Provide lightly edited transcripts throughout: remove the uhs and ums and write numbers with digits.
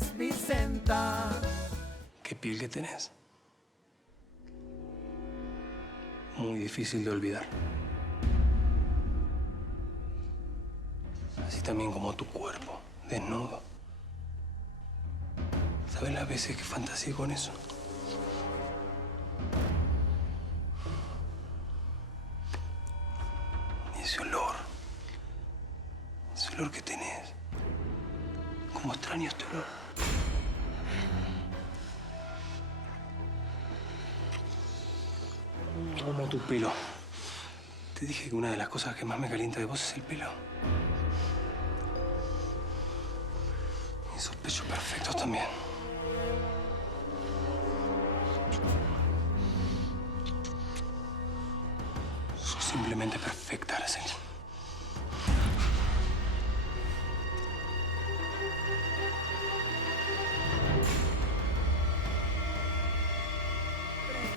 es Vicenta. ¿Qué piel que tenés? Muy difícil de olvidar. Así también como tu cuerpo, desnudo. ¿Sabes las veces que fantaseé con eso? Y ese olor que tenés. ¿Cómo extraño este olor? Como tu pelo. Te dije que una de las cosas que más me calienta de vos es el pelo. Y esos pechos perfectos también. Sos simplemente perfecta, Araceli.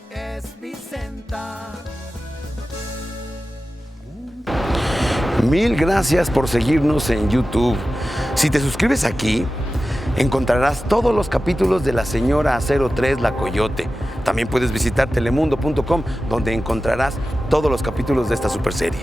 Es Vicenta. Mil gracias por seguirnos en YouTube. Si te suscribes aquí, encontrarás todos los capítulos de La Señora 03 La Coyote. También puedes visitar telemundo.com, donde encontrarás todos los capítulos de esta superserie.